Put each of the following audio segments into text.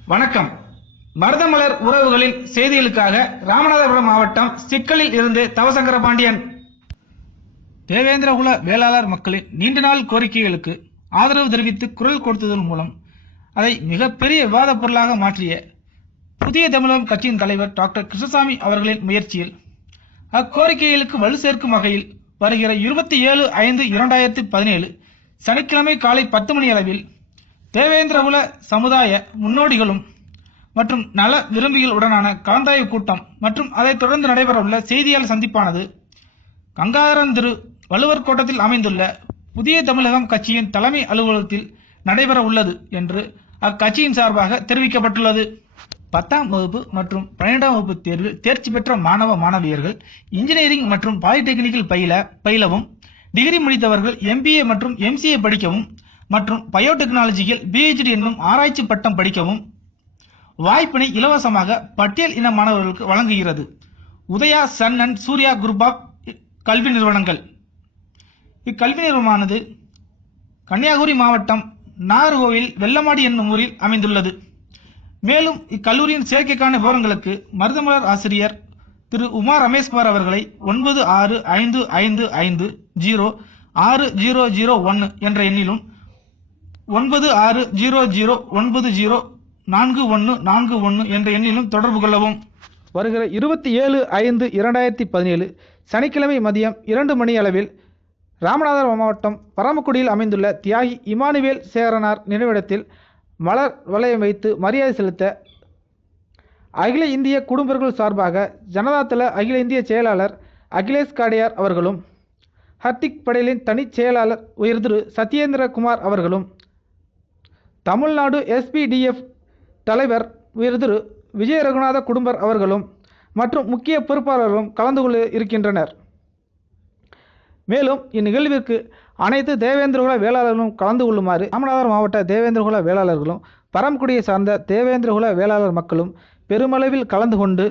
வணக்கம். மருதமலர் உறவுகளின் செய்திகளுக்காக ராமநாதபுரம் மாவட்டம் சிக்கலில் இருந்து தவசங்கர பாண்டியன் தேவேந்திரகுல வேளாளர் மக்களின் நீண்ட நாள் கோரிக்கைகளுக்கு ஆதரவு தெரிவித்து குரல் கொடுத்ததன் மூலம் அதை மிகப்பெரிய விவாதப் பொருளாக மாற்றிய புதிய தமிழகம் கட்சியின் தலைவர் டாக்டர் கிருஷ்ணசாமி அவர்களின் முயற்சியில் அக்கோரிக்கைகளுக்கு வலு சேர்க்கும் வகையில் வருகிற இருபத்தி ஏழு ஐந்து இரண்டாயிரத்தி பதினேழு சனிக்கிழமை காலை பத்து மணி அளவில் தேவேந்திரகுல சமுதாய முன்னோடிகளும் மற்றும் நல விரும்பிகளுடனான கலந்தாய்வு கூட்டம் மற்றும் அதைத் தொடர்ந்து நடைபெறவுள்ள செய்தியாளர் சந்திப்பானது கங்காரந்திரு வள்ளுவர் கோட்டத்தில் அமைந்துள்ள புதிய தமிழகம் கட்சியின் தலைமை அலுவலகத்தில் நடைபெற உள்ளது என்று அக்கட்சியின் சார்பாக தெரிவிக்கப்பட்டுள்ளது. பத்தாம் வகுப்பு மற்றும் பன்னிரெண்டாம் வகுப்பு தேர்வில் தேர்ச்சி பெற்ற மாணவ மாணவியர்கள் இன்ஜினியரிங் மற்றும் பாலிடெக்னிக்கில் பயில பயிலவும் டிகிரி முடித்தவர்கள் எம்பிஏ மற்றும் எம்சிஏ படிக்கவும் மற்றும் பயோடெக்னாலஜியில் பிஹெச்டி என்னும் ஆராய்ச்சி பட்டம் படிக்கவும் வாய்ப்பினை இலவசமாக பட்டியல் இன மாணவர்களுக்கு வழங்குகிறது. Udaya Sun and Surya group of கல்வி நிறுவனங்கள். இக்கல்வி நிறுவனமானது கன்னியாகுமரி மாவட்டம் நாகர்கோவில் வெள்ளமாடி என்னும் ஊரில் அமைந்துள்ளது. மேலும் இக்கல்லூரியின் சேர்க்கைக்கான விவரங்களுக்கு மருதமலர் ஆசிரியர் திரு உமா ரமேஷ்குமார் அவர்களை ஒன்பது ஆறு ஐந்து ஐந்து ஐந்து ஜீரோ ஆறு ஜீரோ ஜீரோ ஒன்று என்ற எண்ணிலும் ஒன்பது ஆறு ஜீரோ ஜீரோ ஒன்பது ஜீரோ நான்கு ஒன்று நான்கு ஒன்று என்ற எண்ணிலும் தொடர்பு கொள்ளவும். வருகிற இருபத்தி ஏழு ஐந்து இரண்டாயிரத்தி பதினேழு சனிக்கிழமை மதியம் இரண்டு மணி அளவில் ராமநாதபுரம் மாவட்டம் பரமக்குடியில் அமைந்துள்ள தியாகி இமானுவேல் சேரனார் நினைவிடத்தில் மலர் வளையம் வைத்து மரியாதை செலுத்த அகில இந்திய குடும்பர்கள் சார்பாக ஜனதாதள அகில இந்திய செயலாளர் அகிலேஷ் காடியார் அவர்களும் ஹர்திக் படேலின் தனிச் செயலாளர் உயர்திரு சத்யேந்திரகுமார் அவர்களும் தமிழ்நாடு எஸ்பிடிஎஃப் தலைவர் உயர் திரு விஜய ரகுநாத குடும்பர் அவர்களும் மற்றும் முக்கிய பொறுப்பாளர்களும் கலந்து கொள்ள இருக்கின்றனர். மேலும் இந்நிகழ்விற்கு அனைத்து தேவேந்திரகுல வேளாளர்களும் கலந்து கொள்ளுமாறு ராமநாதபுரம் மாவட்ட தேவேந்திரகுல வேளாளர்களும் பரம்குடியை சார்ந்த தேவேந்திரகுல வேளாளர் மக்களும் பெருமளவில் கலந்து கொண்டு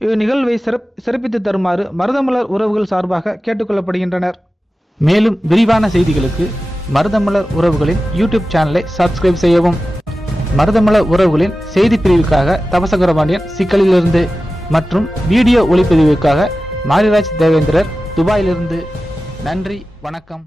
இந்நிகழ்வை சிறப் சிறப்பித்து தருமாறு மருதமலர் உறவுகள் சார்பாக கேட்டுக்கொள்ளப்படுகின்றனர் மேலும் விரிவான செய்திகளுக்கு மருதமலர் உறவுகளின் யூடியூப் சேனலை சப்ஸ்கிரைப் செய்யவும். மருதமலர் உறவுகளின் செய்தி பிரிவுக்காக தவசகரபாண்டியன் சிக்கலிலிருந்து மற்றும் வீடியோ ஒளிப்பதிவுக்காக மாரிராஜ் தேவேந்திரர் துபாயிலிருந்து. நன்றி வணக்கம்.